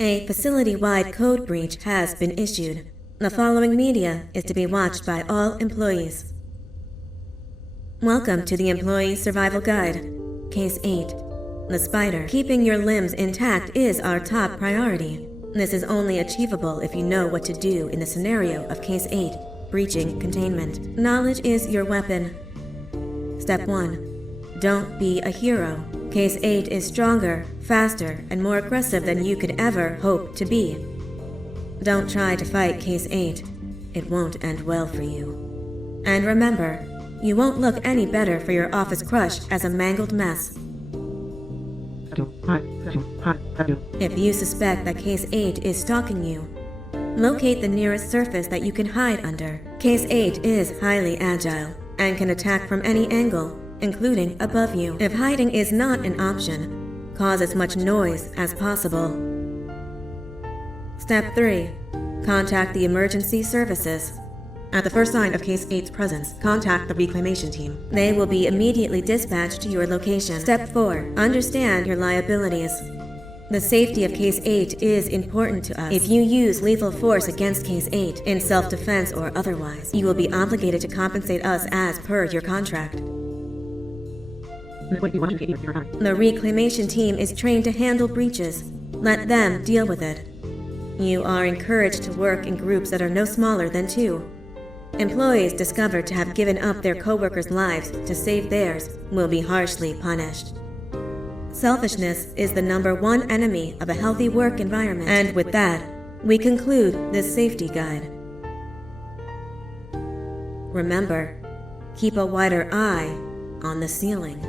A facility-wide code breach has been issued. The following media is to be watched by all employees. Welcome to the Employee Survival Guide, Case 8. The spider. Keeping your limbs intact is our top priority. This is only achievable if you know what to do in the scenario of Case 8, breaching containment. Knowledge is your weapon. Step 1. Don't be a hero. Case 8 is stronger, faster, and more aggressive than you could ever hope to be. Don't try to fight Case 8. It won't end well for you. And remember, you won't look any better for your office crush as a mangled mess. If you suspect that Case 8 is stalking you, locate the nearest surface that you can hide under. Case 8 is highly agile and can attack from any angle, including above you. If hiding is not an option, cause as much noise as possible. Step 3. Contact the emergency services. At the first sign of Case 8's presence, contact the reclamation team. They will be immediately dispatched to your location. Step 4. Understand your liabilities. The safety of Case 8 is important to us. If you use lethal force against Case 8, in self-defense or otherwise, you will be obligated to compensate us as per your contract. The reclamation team is trained to handle breaches. Let them deal with it. You are encouraged to work in groups that are no smaller than 2. Employees discovered to have given up their co-workers' lives to save theirs will be harshly punished. Selfishness is the #1 enemy of a healthy work environment. And with that, we conclude this safety guide. Remember, keep a wider eye on the ceiling.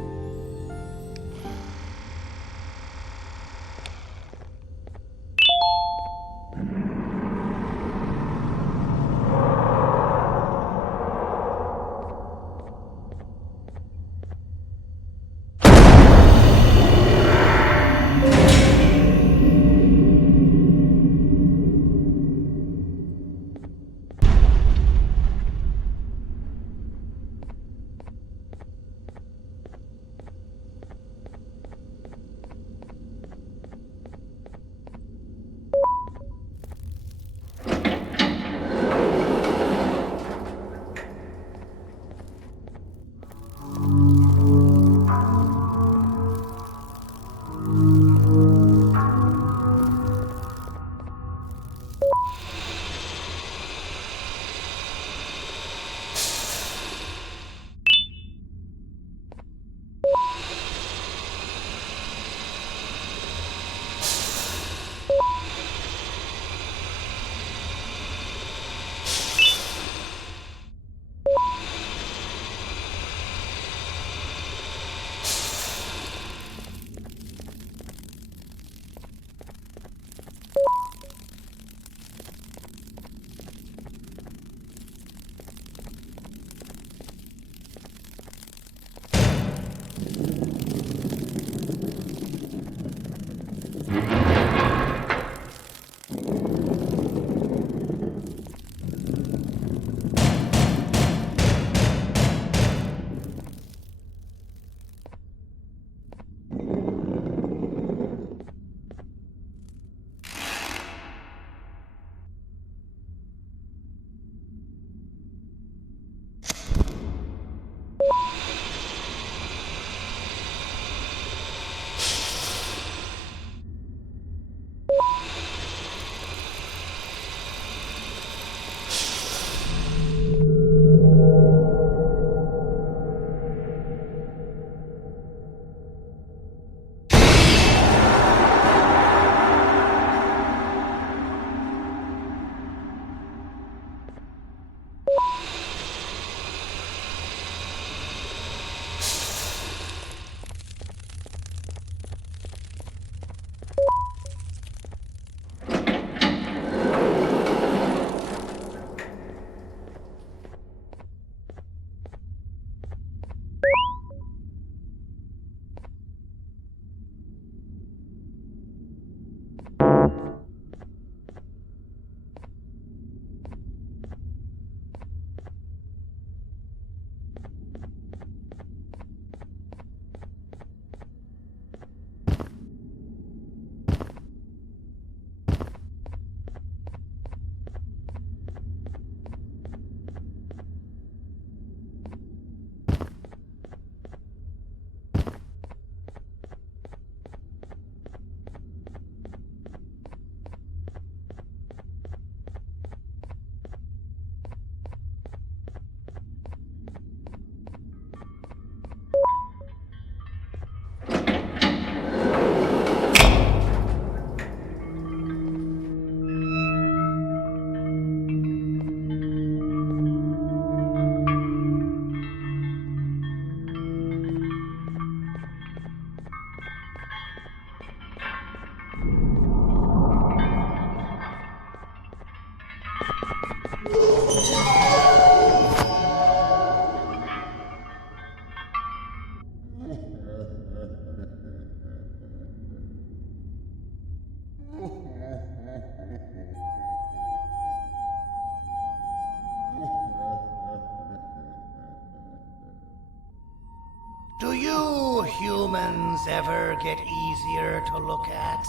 Do you humans ever get easier to look at?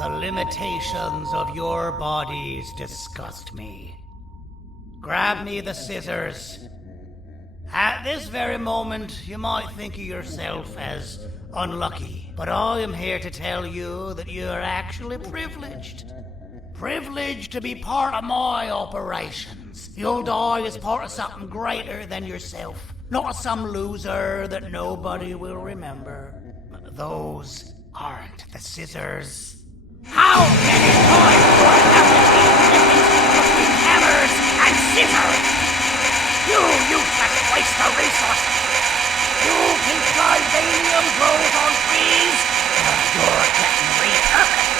The limitations of your bodies disgust me. Grab me the scissors. At this very moment, you might think of yourself as unlucky, but I am here to tell you that you are actually privileged. Privileged to be part of my operations. You'll die as part of something greater than yourself, not as some loser that nobody will remember. Those aren't the scissors. How many times do I have to keep the difference between hammers and scissors? You useless waste of resources! You think vibranium grows on trees? You're getting repurposed!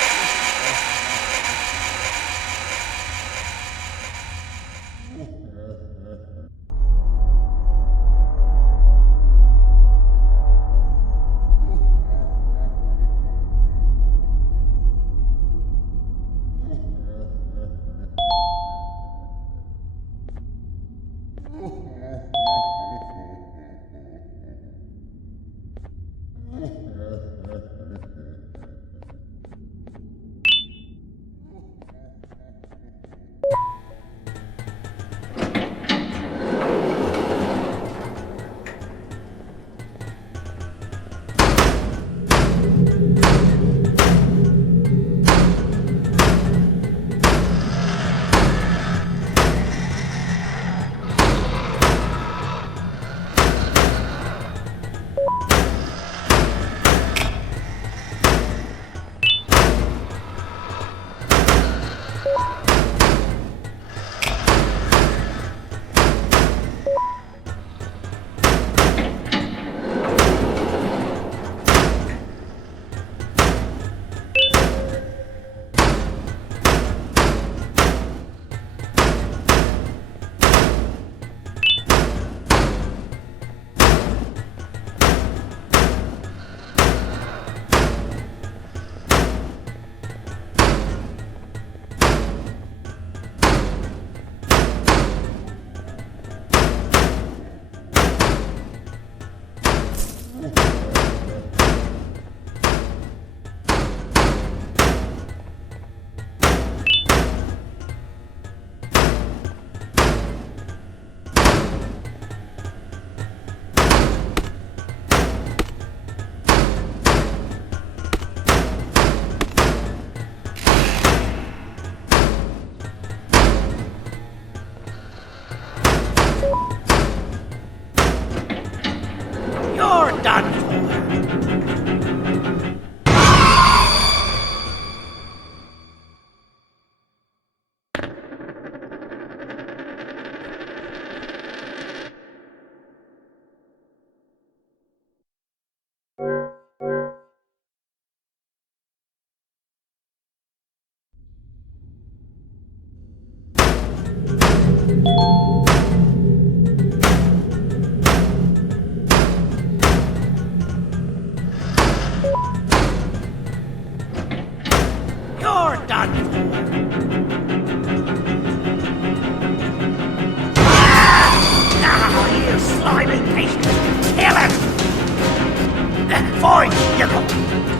Fine, you go.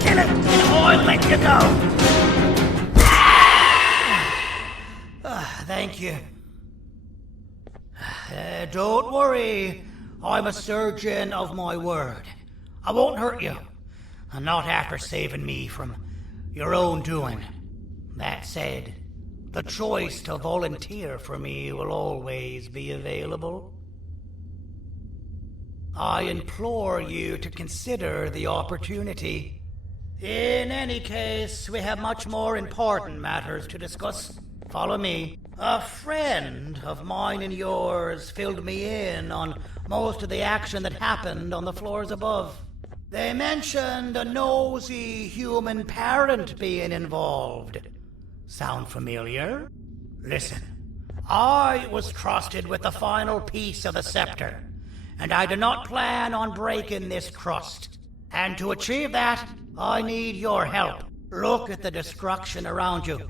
Kill it, and I'll let you go. Thank you. Don't worry. I'm a surgeon of my word. I won't hurt you. And not after saving me from your own doing. That said, the choice to volunteer for me will always be available. I implore you to consider the opportunity. In any case, we have much more important matters to discuss. Follow me. A friend of mine and yours filled me in on most of the action that happened on the floors above. They mentioned a nosy human parent being involved. Sound familiar? Listen, I was trusted with the final piece of the scepter, and I do not plan on breaking this trust. And to achieve that, I need your help. Look at the destruction around you.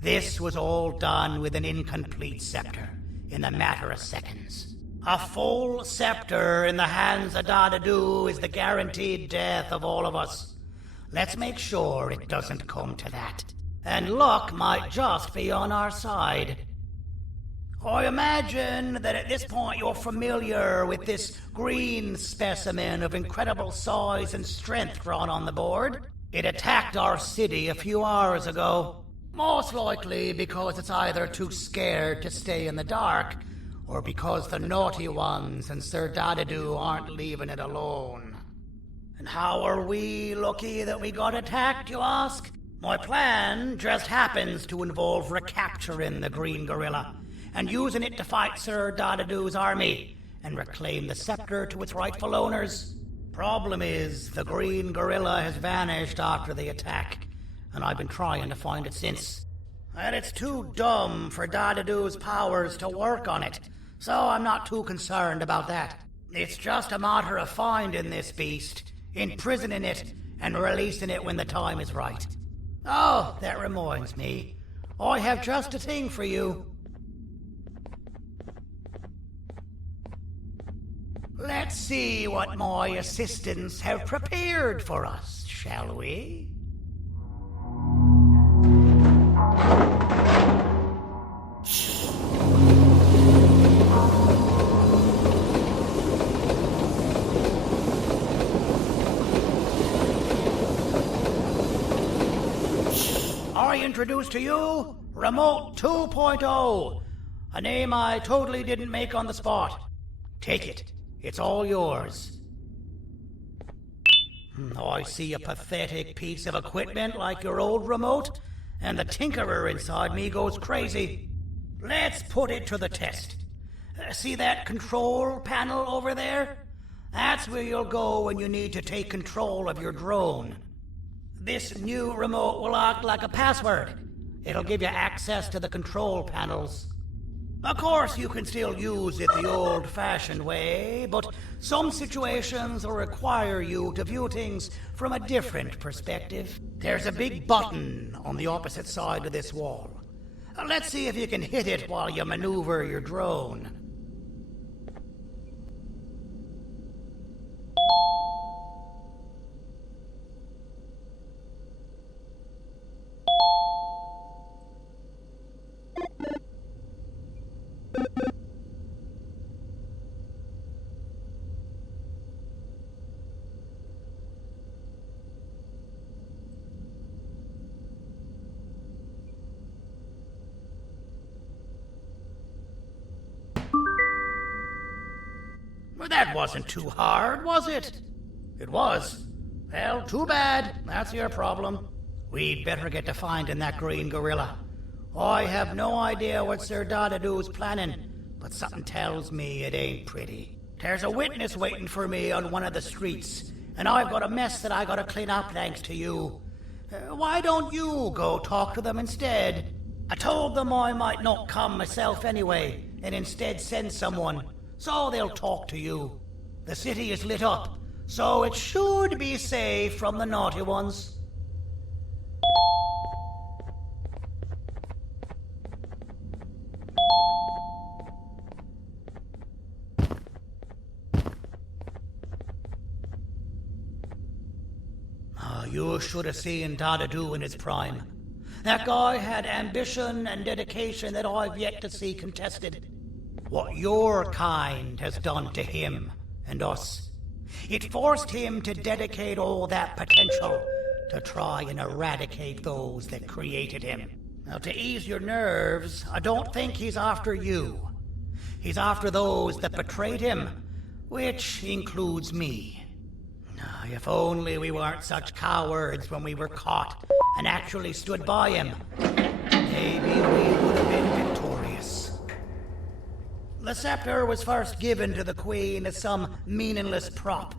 This was all done with an incomplete scepter, in a matter of seconds. A full scepter in the hands of Dadadu is the guaranteed death of all of us. Let's make sure it doesn't come to that. And luck might just be on our side. I imagine that at this point you're familiar with this green specimen of incredible size and strength drawn on the board. It attacked our city a few hours ago. Most likely because it's either too scared to stay in the dark, or because the naughty ones and Sir Dadadu aren't leaving it alone. And how are we lucky that we got attacked, you ask? My plan just happens to involve recapturing the green gorilla and using it to fight Sir Dadadu's army and reclaim the scepter to its rightful owners. Problem is, the green gorilla has vanished after the attack, and I've been trying to find it since. And it's too dumb for Dadadu's powers to work on it, so I'm not too concerned about that. It's just a matter of finding this beast, imprisoning it, and releasing it when the time is right. Oh, that reminds me. I have just a thing for you. Let's see what my assistants have prepared for us, shall we? I introduce to you Remote 2.0, a name I totally didn't make on the spot. Take it. It's all yours. I see a pathetic piece of equipment like your old remote, and the tinkerer inside me goes crazy. Let's put it to the test. See that control panel over there? That's where you'll go when you need to take control of your drone. This new remote will act like a password. It'll give you access to the control panels. Of course, you can still use it the old-fashioned way, but some situations will require you to view things from a different perspective. There's a big button on the opposite side of this wall. Let's see if you can hit it while you maneuver your drone. Well, that wasn't too hard, was it? It was. Well, too bad. That's your problem. We'd better get to finding that green gorilla. I have no idea what Sir Dadadu's planning, but something tells me it ain't pretty. There's a witness waiting for me on one of the streets, and I've got a mess that I gotta clean up thanks to you. Why don't you go talk to them instead? I told them I might not come myself anyway, and instead send someone, so they'll talk to you. The city is lit up, so it should be safe from the naughty ones. You should have seen Dadadu in his prime. That guy had ambition and dedication that I've yet to see contested. What your kind has done to him and us. It forced him to dedicate all that potential to try and eradicate those that created him. Now, to ease your nerves, I don't think he's after you. He's after those that betrayed him, which includes me. If only we weren't such cowards when we were caught and actually stood by him, maybe we would have been victorious. The scepter was first given to the Queen as some meaningless prop,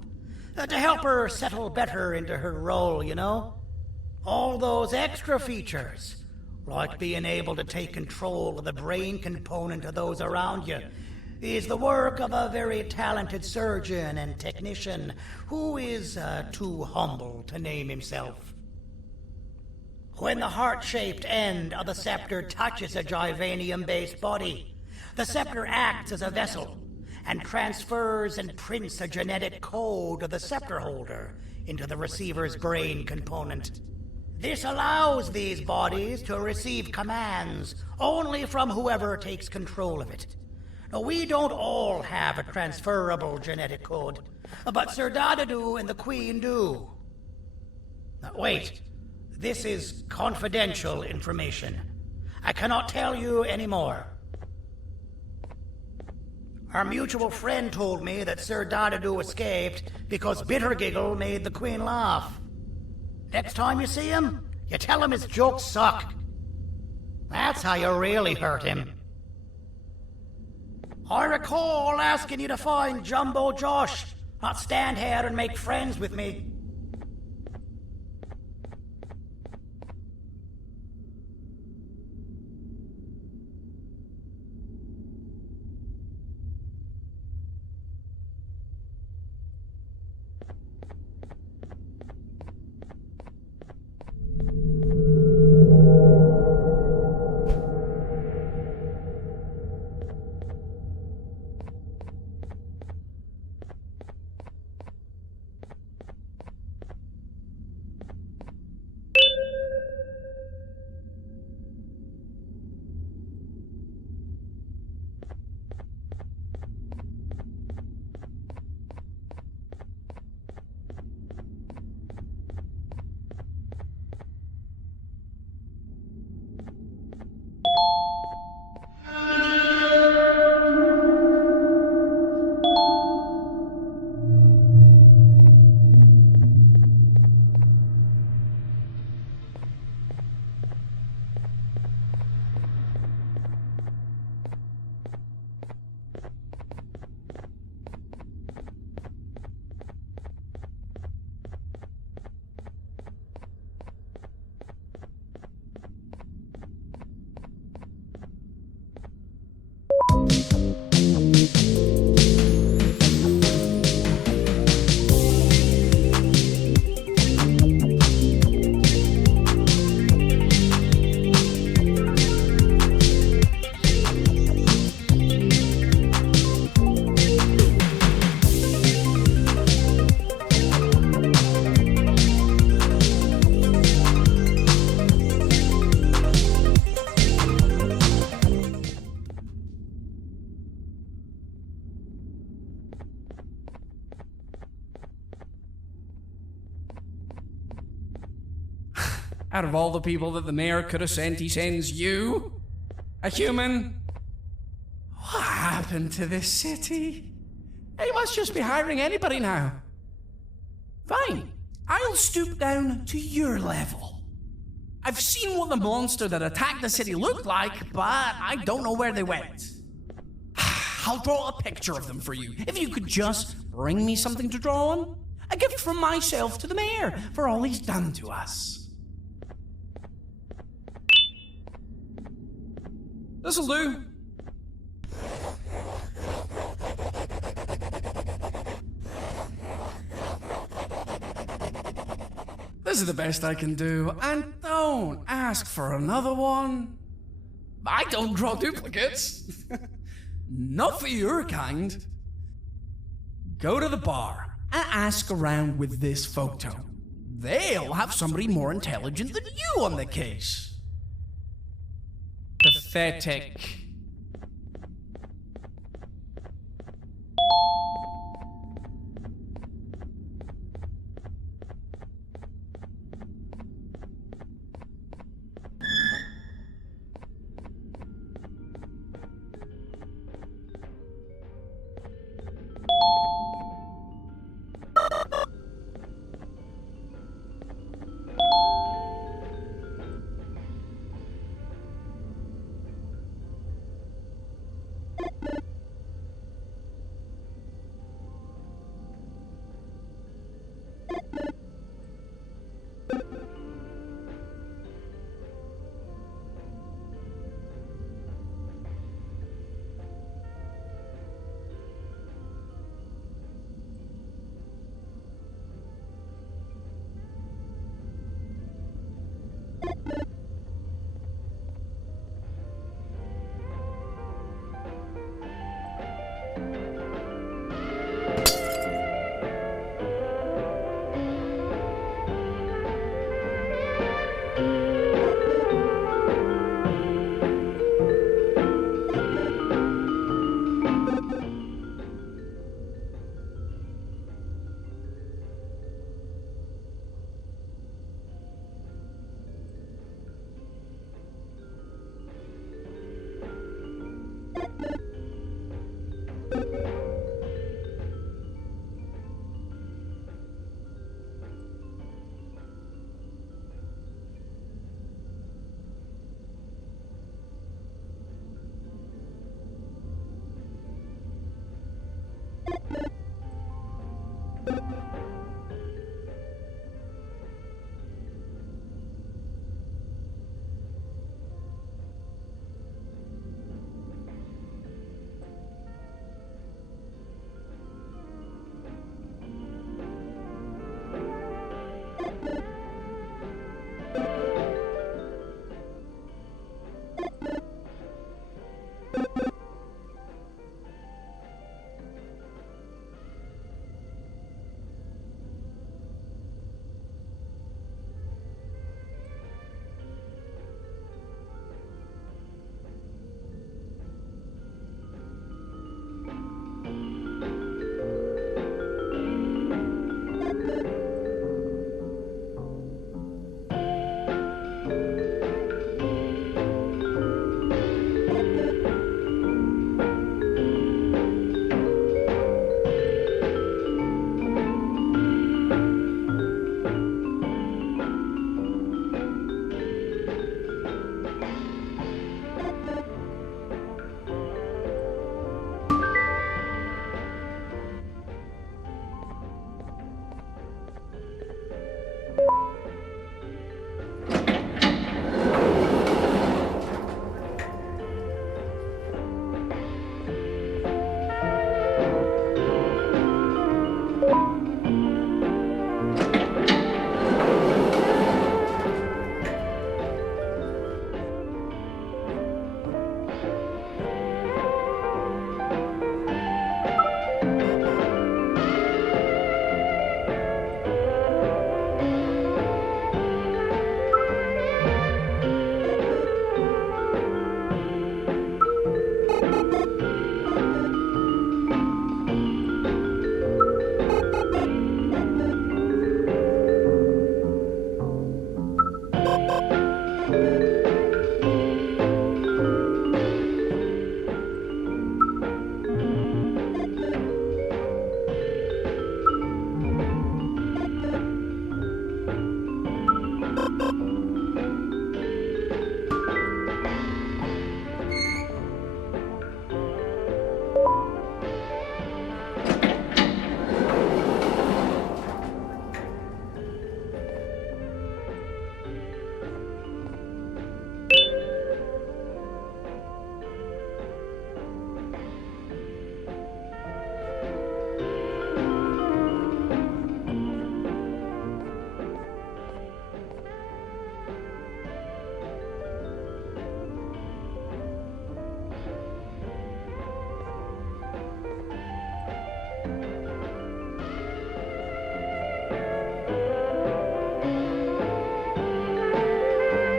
to help her settle better into her role, you know? All those extra features, like being able to take control of the brain component of those around you, is the work of a very talented surgeon and technician who is too humble to name himself. When the heart-shaped end of the scepter touches a Givanium-based body, the scepter acts as a vessel, and transfers and prints a genetic code of the scepter holder into the receiver's brain component. This allows these bodies to receive commands only from whoever takes control of it. Now, we don't all have a transferable genetic code, but Sir Dadadu and the Queen do. Now, wait, this is confidential information. I cannot tell you anymore. Our mutual friend told me that Sir Dadadu escaped because Bittergiggle made the Queen laugh. Next time you see him, you tell him his jokes suck. That's how you really hurt him. I recall asking you to find Jumbo Josh, not stand here and make friends with me. Out of all the people that the mayor could have sent, he sends you? A human? What happened to this city? He must just be hiring anybody now. Fine, I'll stoop down to your level. I've seen what the monster that attacked the city looked like, but I don't know where they went. I'll draw a picture of them for you, if you could just bring me something to draw on. A gift from myself to the mayor for all he's done to us. This'll do. This is the best I can do, and don't ask for another one. I don't draw duplicates. Not for your kind. Go to the bar and ask around with this photo. They'll have somebody more intelligent than you on the case. Pathetic.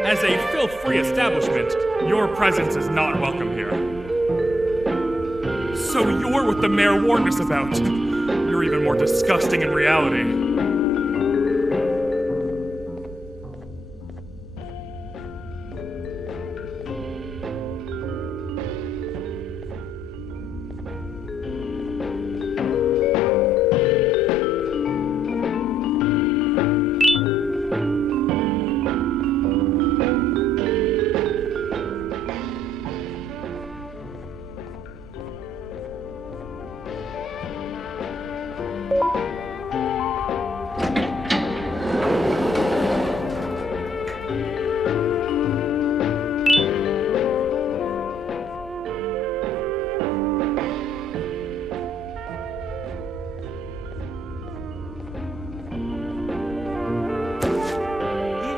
As a filth-free establishment, your presence is not welcome here. So you're what the mayor warned us about. You're even more disgusting in reality.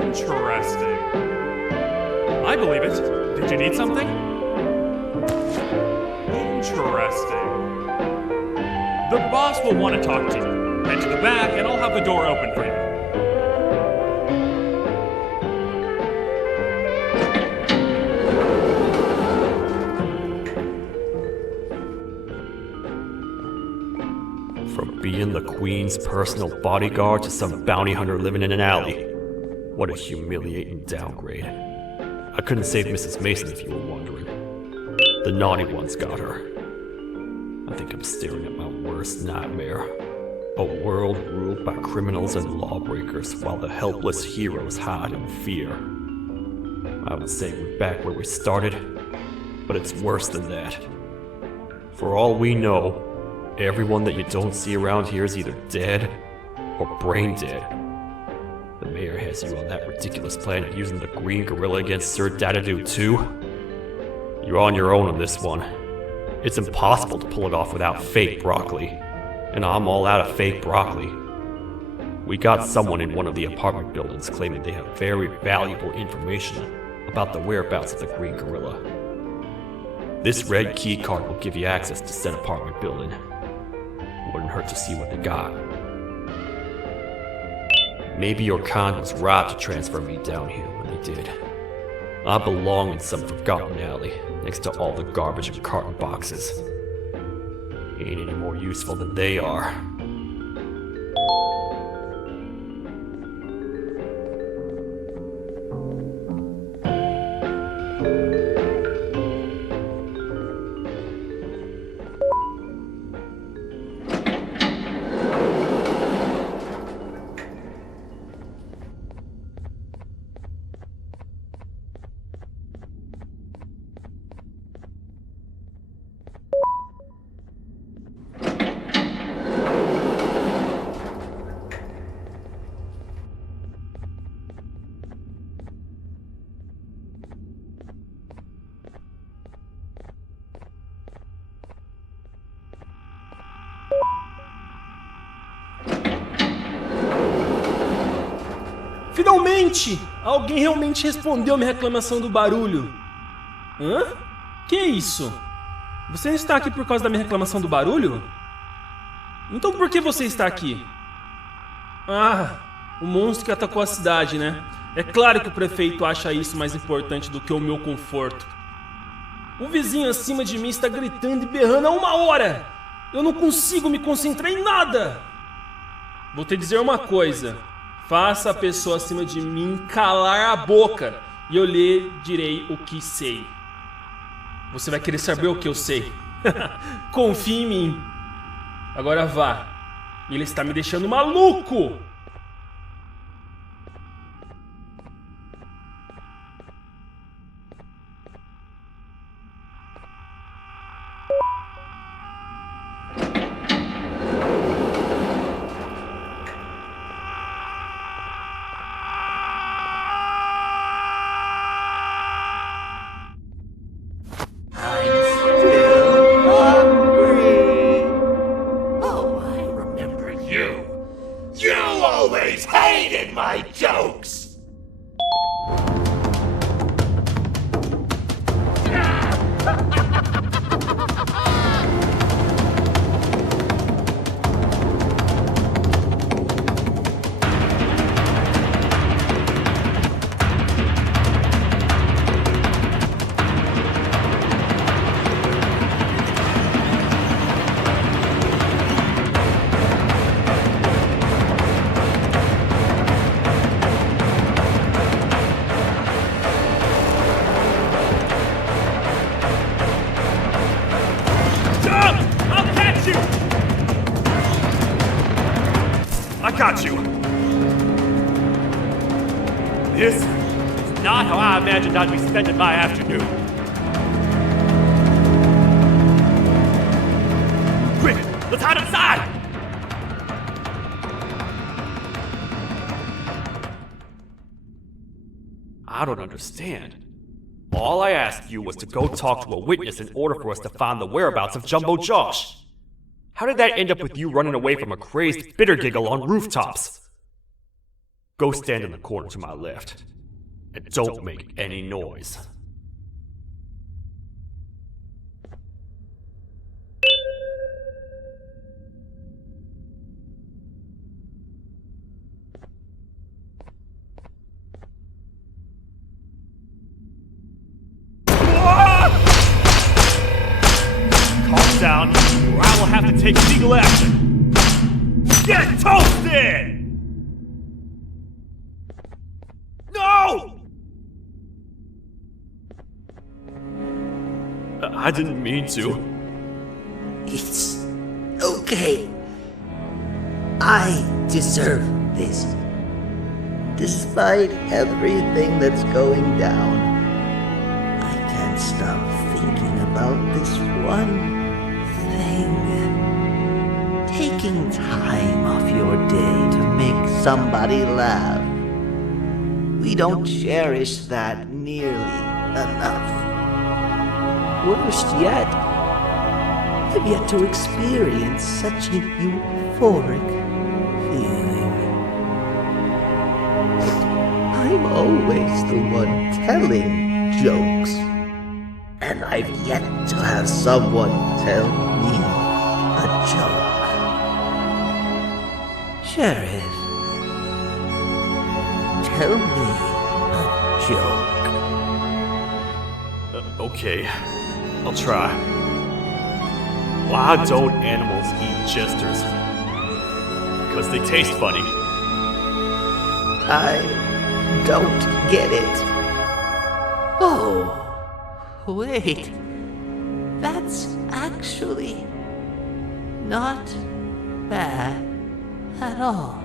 Interesting. I believe it. Did you need something? Interesting. The boss will want to talk to you. Head to the back and I'll have the door open for you. From being the Queen's personal bodyguard to some bounty hunter living in an alley. What a humiliating downgrade. I couldn't save Mrs. Mason if you were wondering. The naughty ones got her. I think I'm staring at my worst nightmare. A world ruled by criminals and lawbreakers while the helpless heroes hide in fear. I would say we're back where we started, but it's worse than that. For all we know, everyone that you don't see around here is either dead or brain dead. The mayor has you on that ridiculous plan of using the green gorilla against Sir Dadadoo too? You're on your own on this one. It's impossible to pull it off without fake broccoli. And I'm all out of fake broccoli. We got someone in one of the apartment buildings claiming they have very valuable information about the whereabouts of the green gorilla. This red key card will give you access to said apartment building. Wouldn't hurt to see what they got. Maybe your con was right to transfer me down here when they did. I belong in some forgotten alley, next to all the garbage and carton boxes. Ain't any more useful than they are. Finalmente! Alguém realmente respondeu minha reclamação do barulho. Hã? Que é isso? Você está aqui por causa da minha reclamação do barulho? Então por que você está aqui? Ah, o monstro que atacou a cidade, né? É claro que o prefeito acha isso mais importante do que o meu conforto. O vizinho acima de mim está gritando e berrando há 1 hora! Eu não consigo me concentrar em nada! Vou te dizer uma coisa. Faça a pessoa acima de mim calar a boca e eu lhe direi o que sei. Você vai querer saber o que eu sei. Confie em mim. Agora vá. Ele está me deixando maluco! aren't you? This is not how I imagined I'd be spending my afternoon. Quick, let's hide inside! I don't understand. All I asked you was to go talk to a witness in order for us to find the whereabouts of Jumbo Josh. How did that end up with you running away from a crazed bitter giggle on rooftops? Go stand in the corner to my left. And don't make any noise. Calm down, or I will have to take legal action. Get toasted! No! I didn't mean to. It's okay. I deserve this. Despite everything that's going down, I can't stop thinking about this one thing. Taking time off your day to make somebody laugh. We don't cherish that nearly enough. Worst yet, I've yet to experience such a euphoric feeling. I'm always the one telling jokes, and I've yet to have someone tell me a joke. Sheriff, tell me a joke. Okay, I'll try. Why don't animals eat jesters? Because they taste funny. I don't get it. Oh, wait. That's actually not bad at all.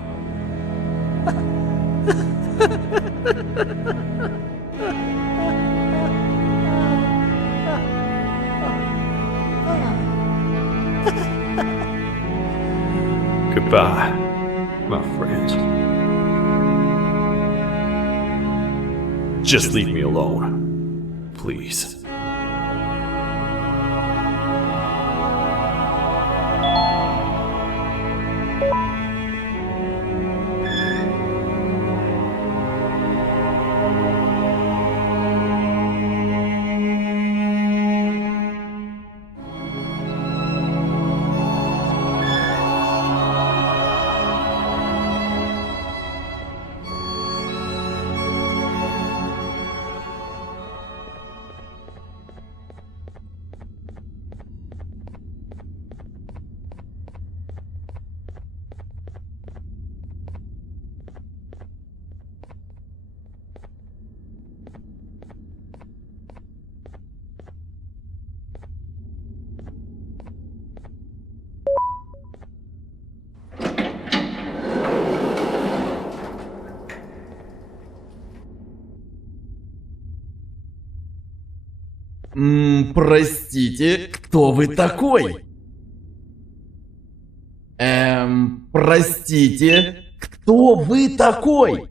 Goodbye, my friend. Just leave me alone, please. Простите, кто вы такой? Простите, кто вы такой?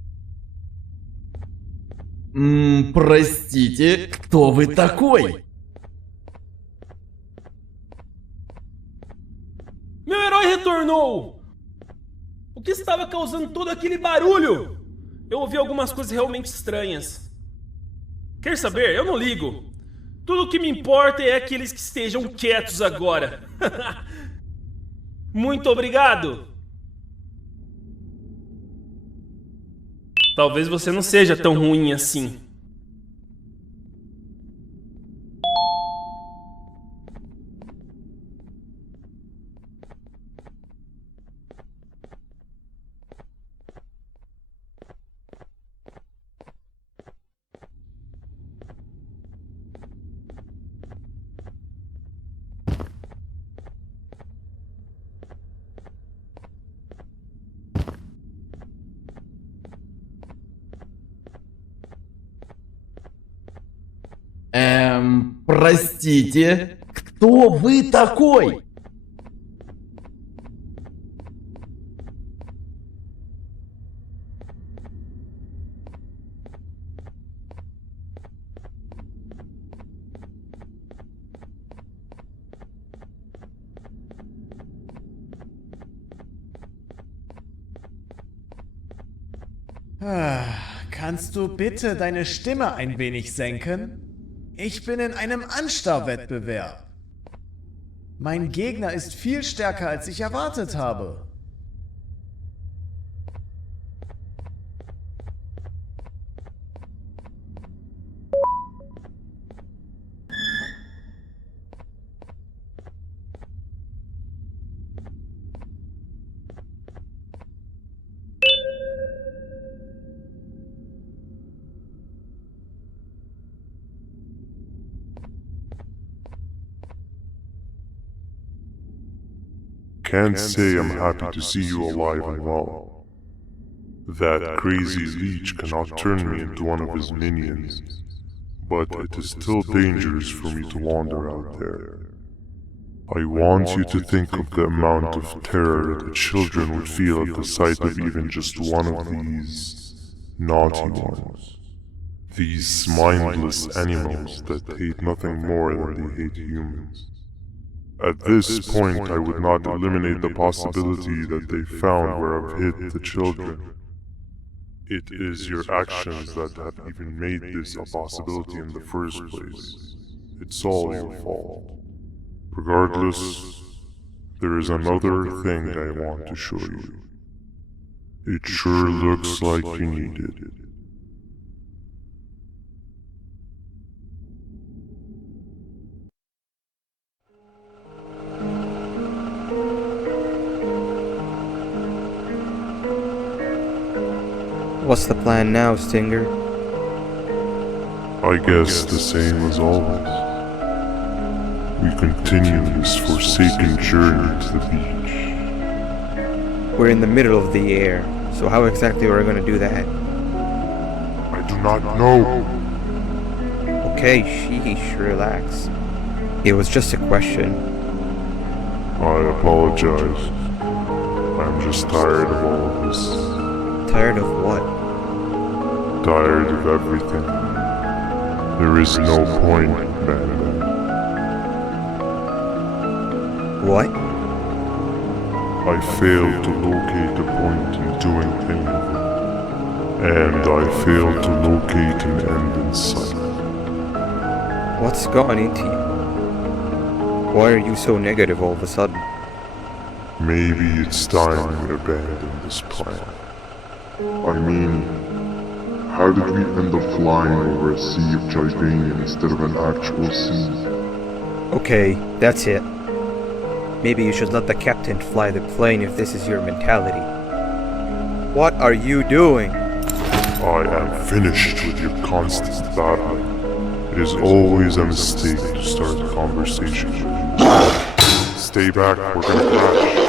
Простите, кто вы такой? Meu herói retornou! O que estava causando todo aquele barulho? Eu ouvi algumas coisas realmente estranhas. Quer saber? Eu não ligo. Tudo o que me importa é aqueles que estejam quietos agora. Muito obrigado! Talvez você não seja tão ruim assim. Простите, кто вы такой? Kannst du bitte deine Stimme ein wenig senken? Ich bin in einem Anstarrwettbewerb. Mein Gegner ist viel stärker, als ich erwartet habe. Can't say I'm happy to see you alive and well. That crazy leech cannot turn me into one of his minions, but it is still dangerous for me to wander out there. I want you to think of the amount of terror that the children would feel at the sight of even just one of these naughty ones. These mindless animals that hate nothing more than they hate humans. At this point, I would not eliminate the possibility that they found where I've hid the children. It is your actions that have even made this a possibility in the first place. It's all your fault. Regardless, there is another thing I want to show you. It sure looks like you need it. What's the plan now, Stinger? I guess the same as always. We continue this forsaken journey to the beach. We're in the middle of the air, so how exactly are we going to do that? I do not know. Okay, sheesh, relax. It was just a question. I apologize. I'm just tired of all of this. Tired of what? Tired of everything. There is no point, Banban. What? I failed to locate a point in doing any of it. And I failed to locate an end in sight. What's gotten into you? Why are you so negative all of a sudden? Maybe it's time we abandon this plan. I mean, how did we end up flying over a sea of Jordanian instead of an actual sea? Okay, that's it. Maybe you should let the captain fly the plane if this is your mentality. What are you doing? I am finished with your constant battling. It is always a mistake to start a conversation. Stay back, we're gonna crash.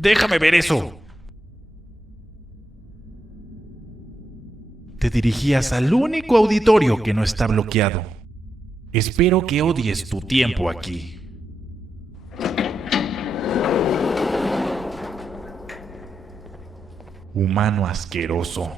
Déjame ver eso. Te dirigías al único auditorio que no está bloqueado. Espero que odies tu tiempo aquí. Humano asqueroso.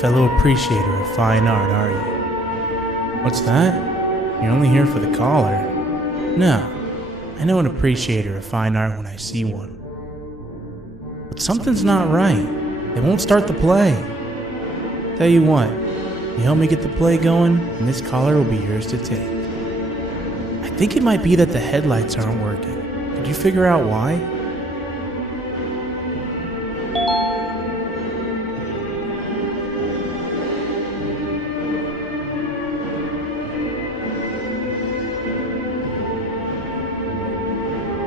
fellow appreciator of fine art, are you? What's that? You're only here for the collar? No, I know an appreciator of fine art when I see one. But something's not right. They won't start the play. Tell you what, you help me get the play going, and this collar will be yours to take. I think it might be that the headlights aren't working. Could you figure out why?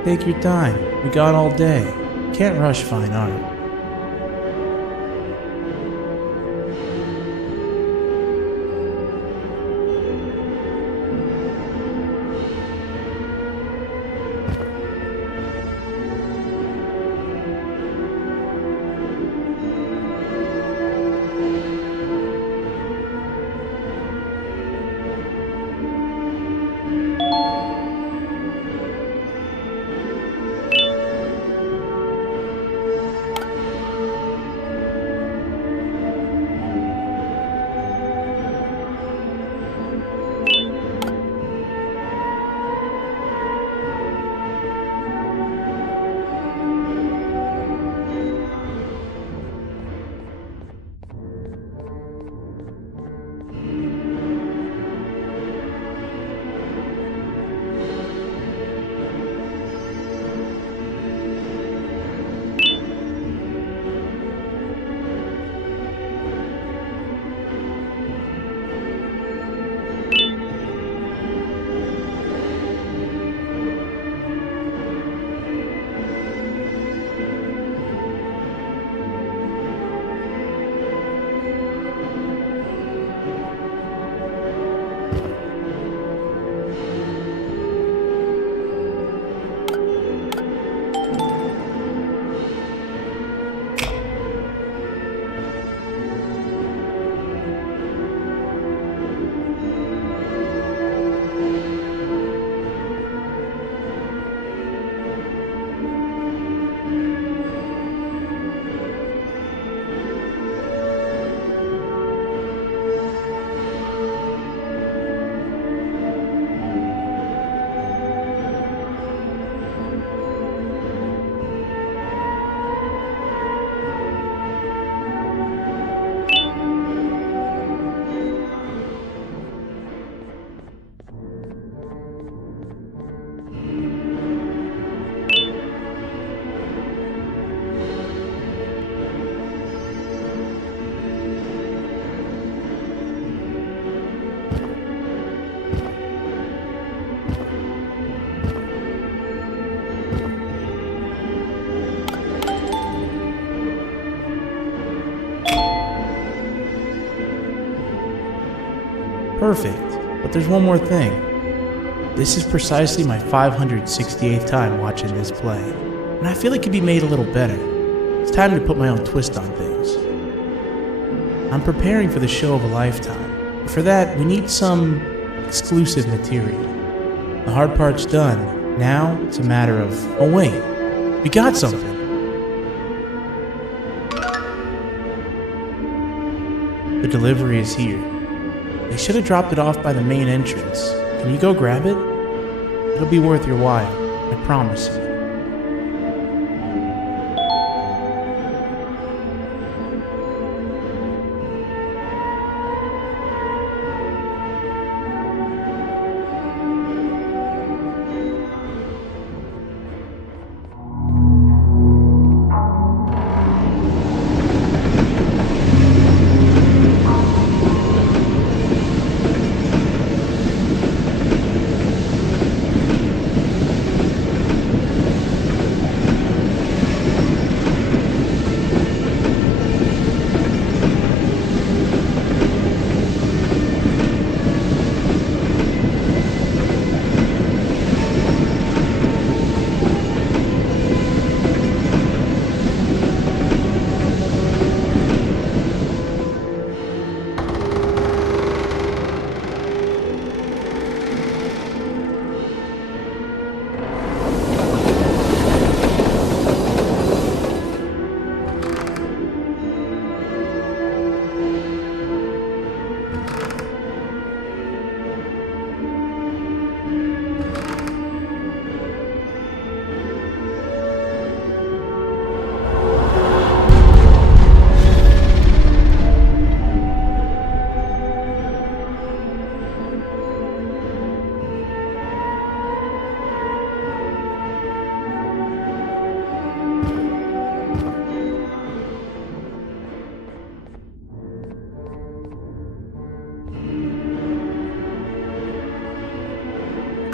Take your time. We got all day. Can't rush fine art. Perfect, but there's one more thing. This is precisely my 568th time watching this play, and I feel it could be made a little better. It's time to put my own twist on things. I'm preparing for the show of a lifetime. For that, we need some exclusive material. The hard part's done. Now, it's a matter of, oh wait, we got something. The delivery is here. They should have dropped it off by the main entrance. Can you go grab it? It'll be worth your while, I promise you.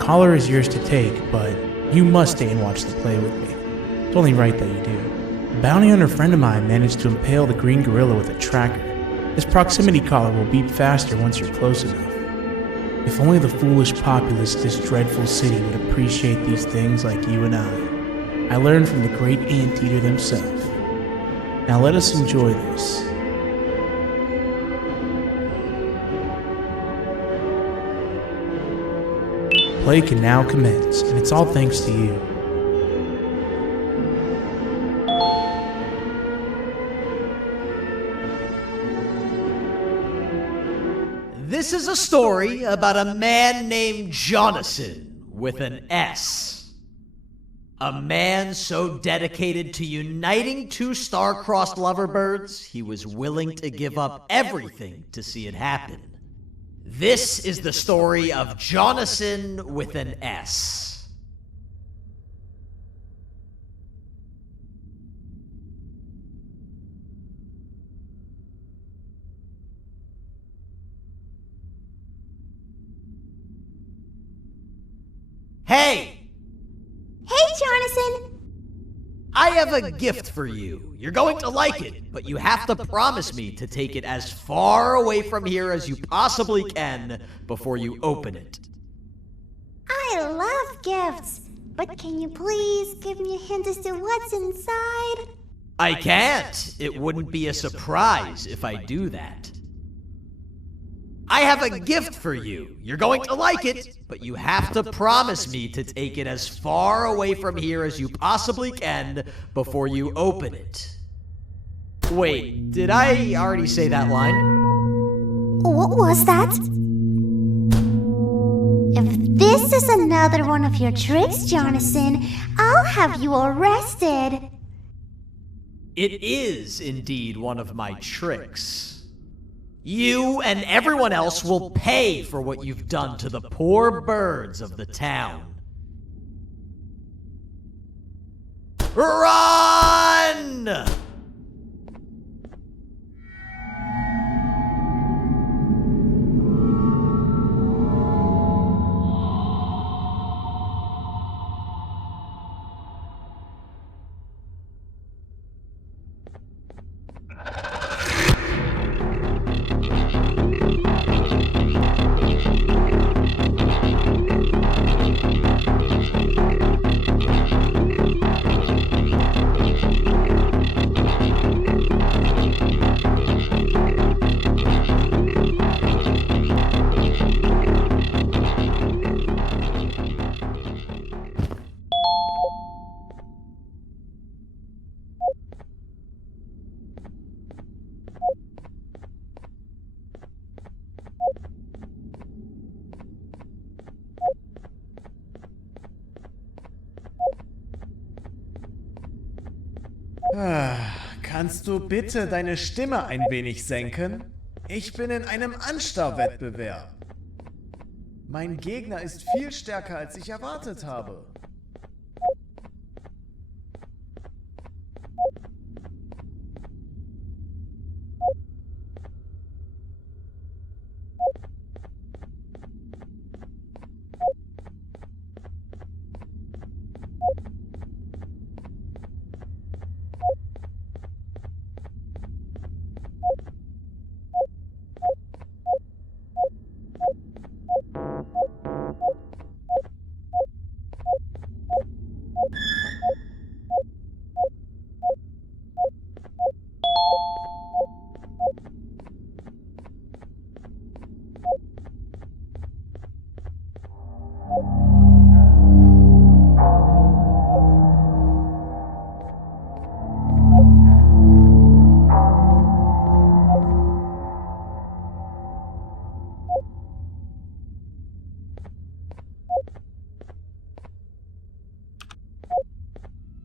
collar is yours to take, but you must stay and watch the play with me. It's only right that you do. A bounty hunter friend of mine managed to impale the green gorilla with a tracker. This proximity collar will beep faster once you're close enough. If only the foolish populace of this dreadful city would appreciate these things like you and I learned from the great anteater themselves. Now let us enjoy this. Play can now commence, and it's all thanks to you. This is a story about a man named Jonathan with an S. A man so dedicated to uniting two star-crossed loverbirds, he was willing to give up everything to see it happen. This is the story of Jonathan with an S. Hey! Hey, Jonathan! I have a gift for you. You're going to like it, but you have to promise me to take it as far away from here as you possibly can before you open it. I love gifts, but can you please give me a hint as to what's inside? I can't. It wouldn't be a surprise if I do that. I have a gift for you. You're going to like it, but you have to promise me to take it as far away from here as you possibly can before you open it. Wait, did I already say that line? What was that? If this is another one of your tricks, Jonathan, I'll have you arrested. It is indeed one of my tricks. You and everyone else will pay for what you've done to the poor birds of the town. Run! Kannst du bitte deine Stimme ein wenig senken? Ich bin in einem Anstarrwettbewerb. Mein Gegner ist viel stärker, als ich erwartet habe.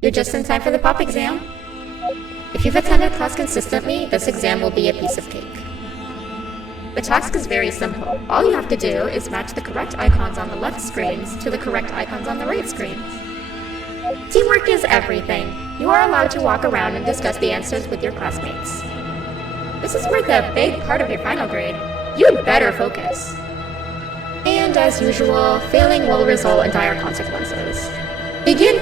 You're just in time for the pop exam. If you've attended class consistently, this exam will be a piece of cake. The task is very simple. All you have to do is match the correct icons on the left screens to the correct icons on the right screens. Teamwork is everything. You are allowed to walk around and discuss the answers with your classmates. This is worth a big part of your final grade. You'd better focus. And And as usual, failing will result in dire consequences. Begin!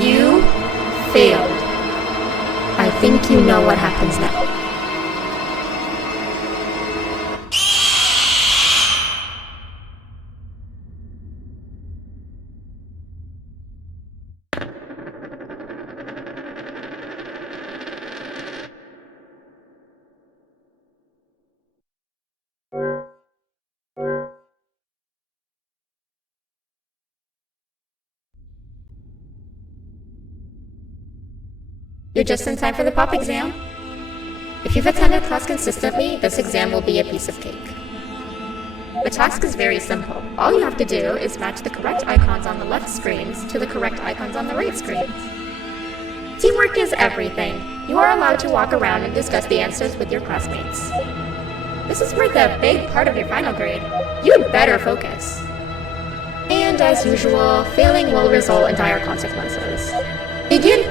You failed. I think you know what happens now. You're just in time for the pop exam. If you've attended class consistently, this exam will be a piece of cake. The task is very simple. All you have to do is match the correct icons on the left screens to the correct icons on the right screens. Teamwork is everything. You are allowed to walk around and discuss the answers with your classmates. This is worth a big part of your final grade. You'd better focus. And as usual, failing will result in dire consequences. Begin!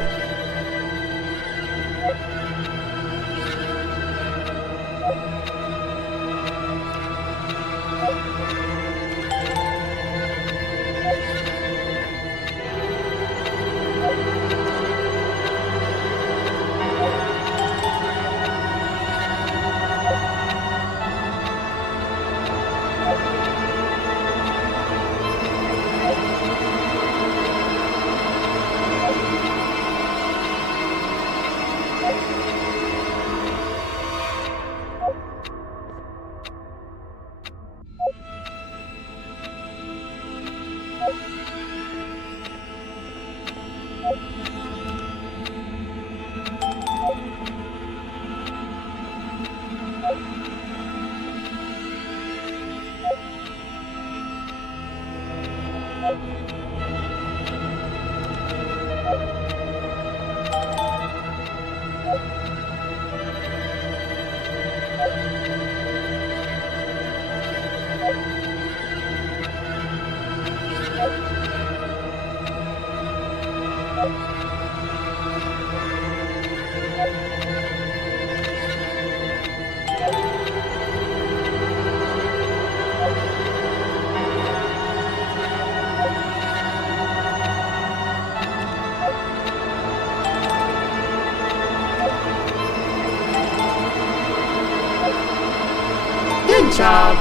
Good job.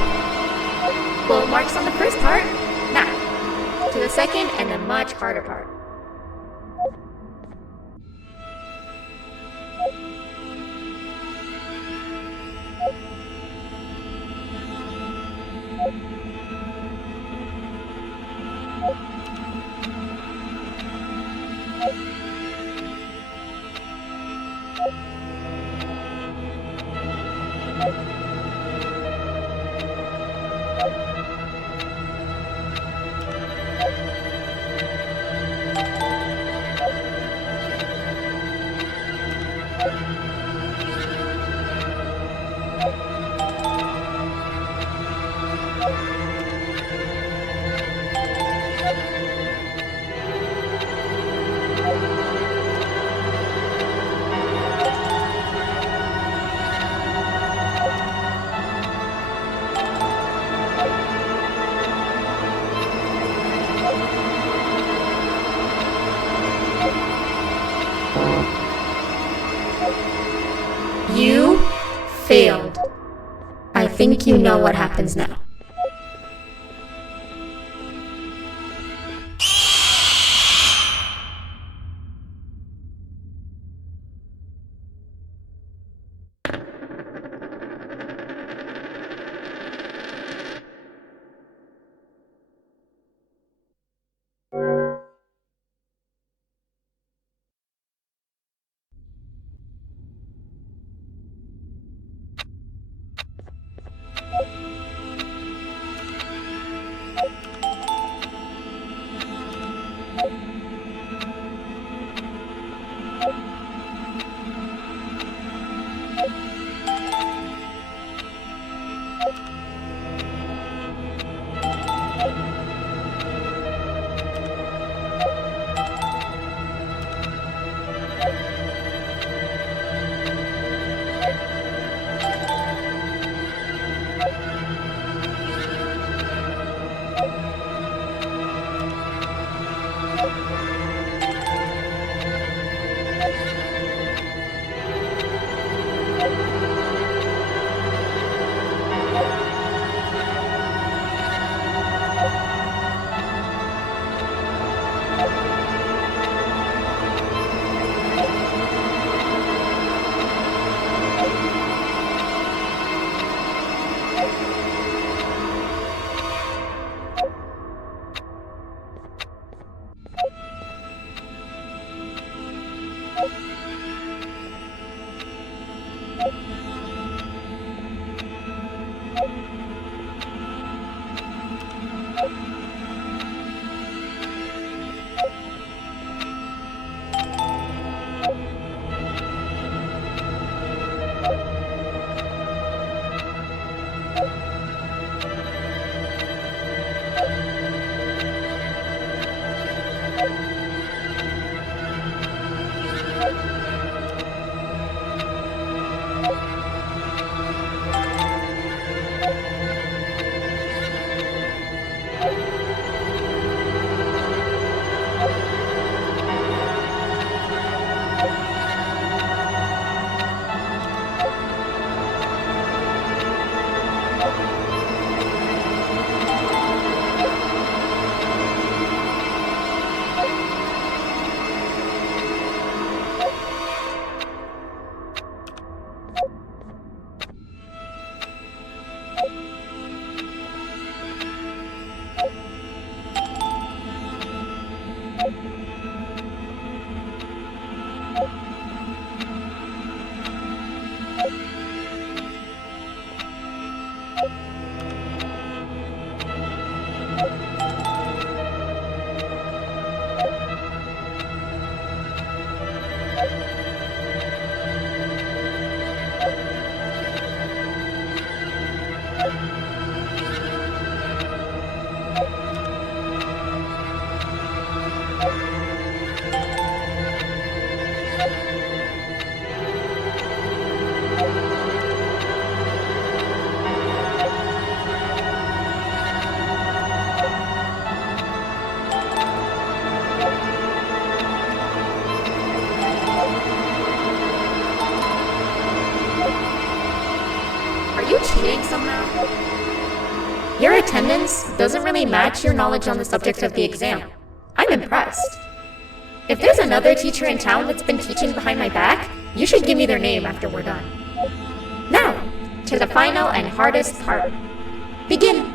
Full marks on the first part. Now, to the second and the much harder part. You failed. I think you know what happens now. Are you cheating somehow? Your attendance doesn't really match your knowledge on the subject of the exam. I'm impressed. If there's another teacher in town that's been teaching behind my back, you should give me their name after we're done. Now, to the final and hardest part. Begin!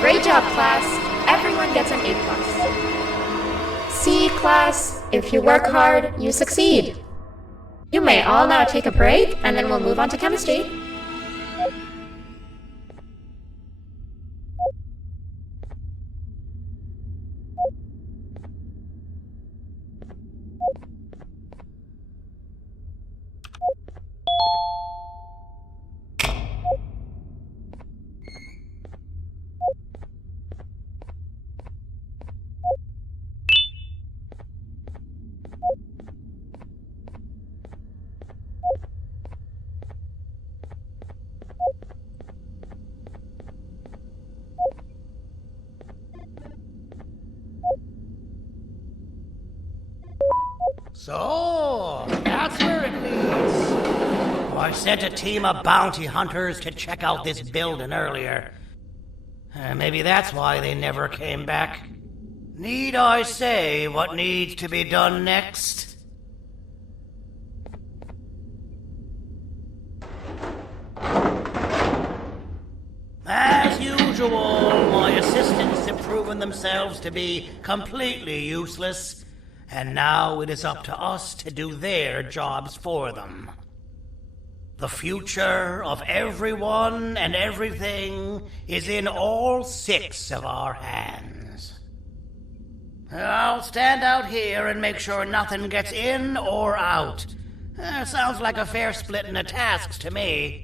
Great job, class. Everyone gets an A+. C, class, if you work hard, you succeed. You may all now take a break, and then we'll move on to chemistry. So, that's where it leads. I sent a team of bounty hunters to check out this building earlier. Maybe that's why they never came back. Need I say what needs to be done next? As usual, my assistants have proven themselves to be completely useless. And now it is up to us to do their jobs for them. The future of everyone and everything is in all 6 of our hands. I'll stand out here and make sure nothing gets in or out. Sounds like a fair splitting of tasks to me.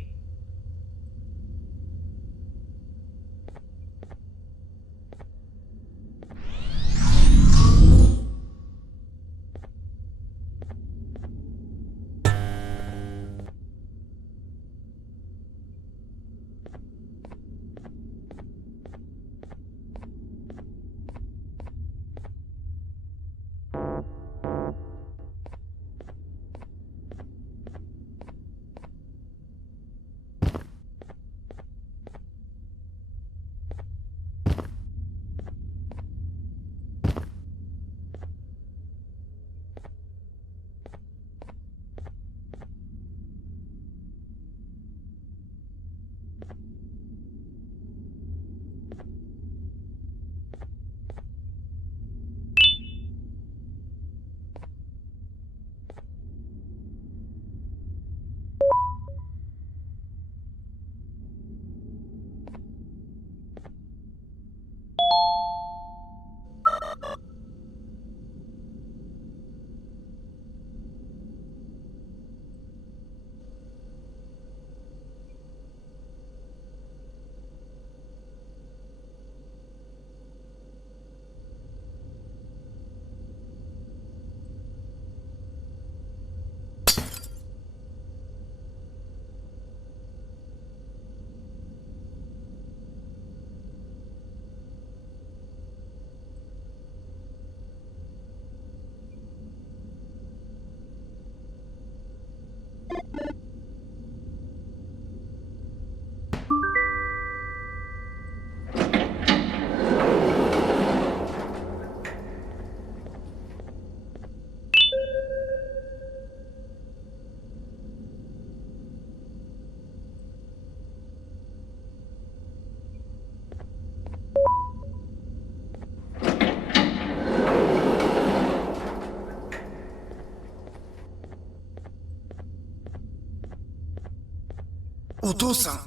お父さん、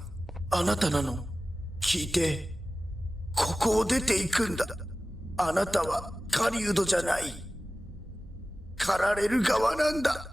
あなたなの？聞いて。ここを出ていくんだ。あなたは狩人じゃない。狩られる側なんだ。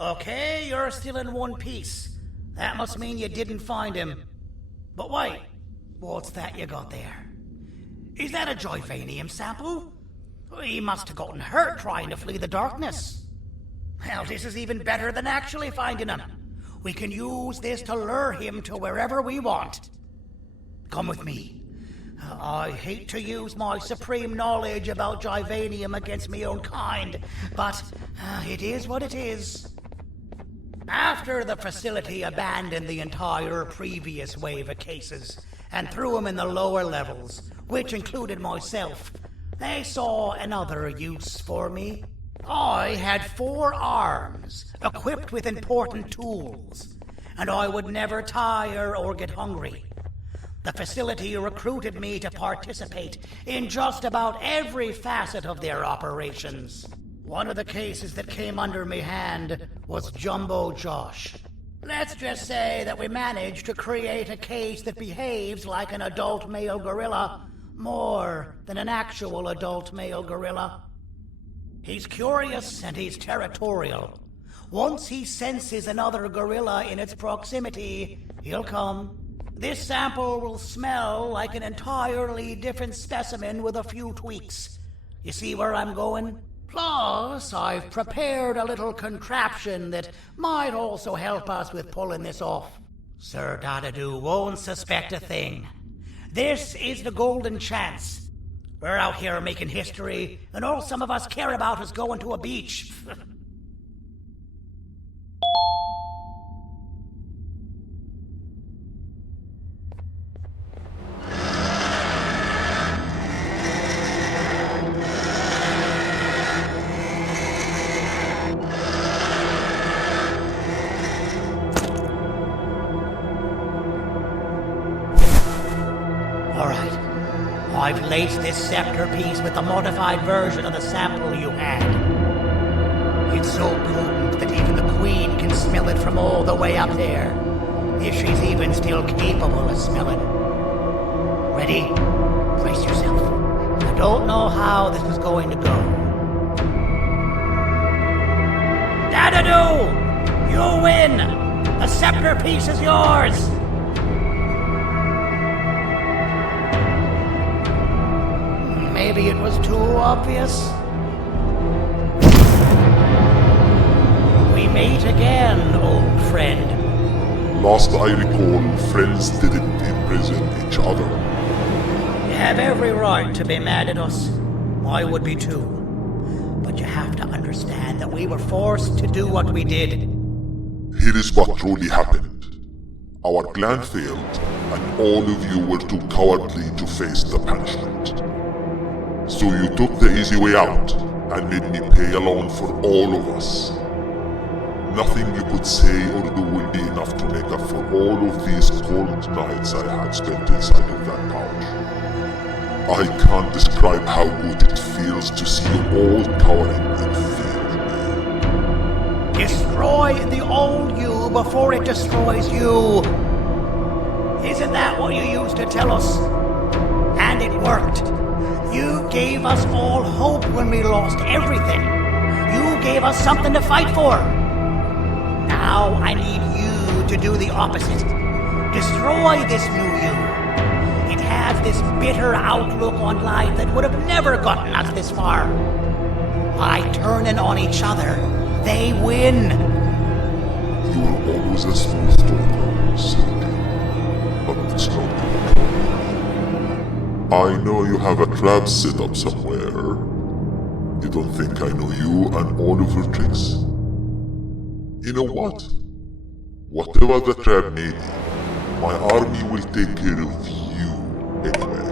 Okay, you're still in one piece. That must mean you didn't find him. But wait, what's that you got there? Is that a Joyvanium sample? He must have gotten hurt trying to flee the darkness. Well, this is even better than actually finding him. We can use this to lure him to wherever we want. Come with me. I hate to use my supreme knowledge about Joyvanium against my own kind, but it is what it is. After the facility abandoned the entire previous wave of cases and threw them in the lower levels, which included myself, they saw another use for me. I had 4 arms, equipped with important tools, and I would never tire or get hungry. The facility recruited me to participate in just about every facet of their operations. One of the cases that came under me hand was Jumbo Josh. Let's just say that we managed to create a case that behaves like an adult male gorilla, more than an actual adult male gorilla. He's curious and he's territorial. Once he senses another gorilla in its proximity, he'll come. This sample will smell like an entirely different specimen with a few tweaks. You see where I'm going? Plus, I've prepared a little contraption that might also help us with pulling this off. Sir Dadadoo won't suspect a thing. This is the golden chance. We're out here making history, and all some of us care about is going to a beach. Alright. I've laced this scepter piece with the modified version of the sample you had. It's so potent that even the Queen can smell it from all the way up there. If she's even still capable of smelling. Ready? Brace yourself. I don't know how this is going to go. Dadadoo! You win! The scepter piece is yours! Maybe it was too obvious. We meet again, old friend. Last I recall, friends didn't imprison each other. You have every right to be mad at us. I would be too. But you have to understand that we were forced to do what we did. Here is what truly happened. Our plan failed, and all of you were too cowardly to face the punishment. So you took the easy way out, and made me pay alone for all of us. Nothing you could say or do will be enough to make up for all of these cold nights I had spent inside of that pouch. I can't describe how good it feels to see you all cowering in fear. Destroy the old you before it destroys you. Isn't that what you used to tell us? And it worked. You gave us all hope when we lost everything. You gave us something to fight for. Now I need you to do the opposite. Destroy this new you. It has this bitter outlook on life that would have never gotten us this far. By turning on each other, they win. You were always a smooth talker, Sylvie. But it's not good. I know you have a trap set up somewhere. You don't think I know you and all of your tricks? You know what? Whatever the trap may be, my army will take care of you anyway.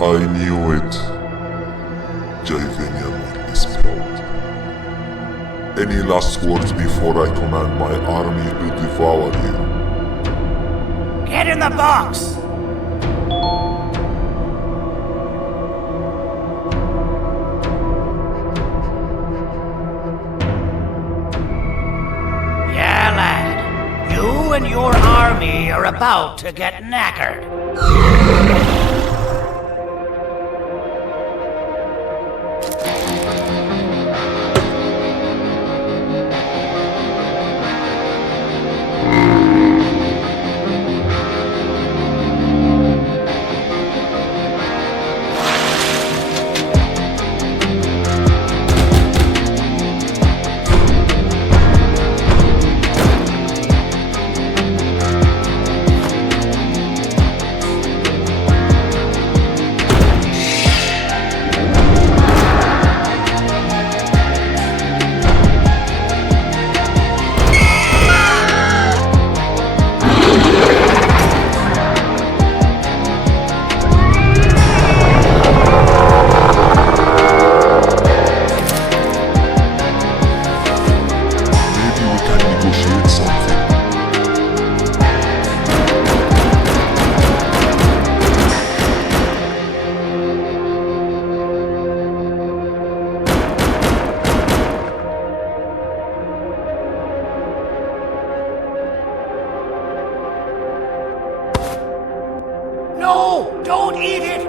I knew it. Javenian will be spelled. Any last words before I command my army to devour you? Get in the box! Yeah, lad. You and your army are about to get knackered. No! Don't eat it!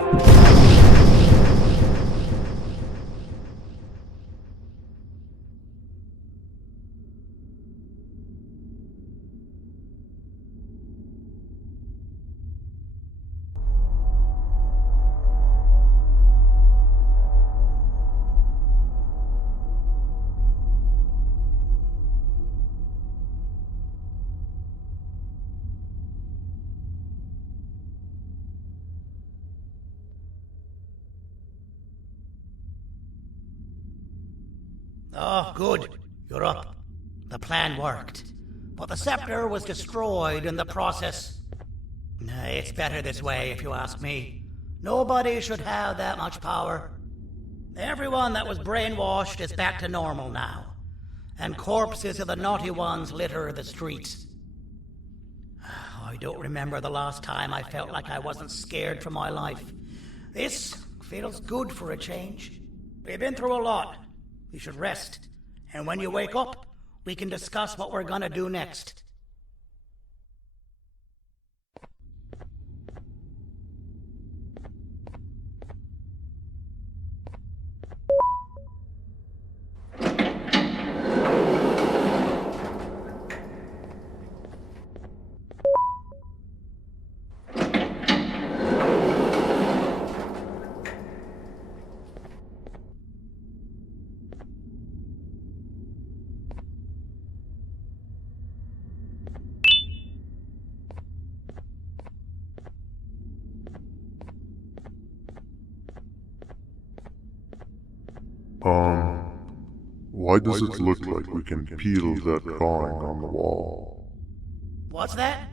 Oh, good. You're up. The plan worked. But the scepter was destroyed in the process. It's better this way, if you ask me. Nobody should have that much power. Everyone that was brainwashed is back to normal now, and corpses of the naughty ones litter the streets. I don't remember the last time I felt like I wasn't scared for my life. This feels good for a change. We've been through a lot. You should rest, and when you wake up, we can discuss what we're gonna do next. Why does it look like we can peel that drawing on the wall? What's that?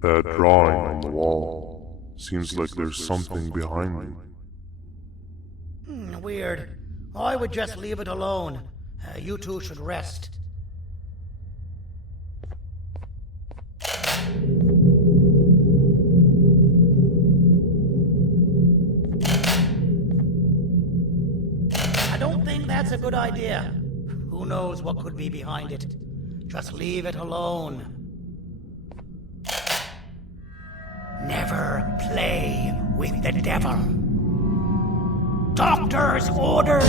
That drawing on the wall. Seems like there's something behind it. Weird. I would just leave it alone. You two should rest. I don't think that's a good idea. Who knows what could be behind it? Just leave it alone. Never play with the devil. Doctor's orders!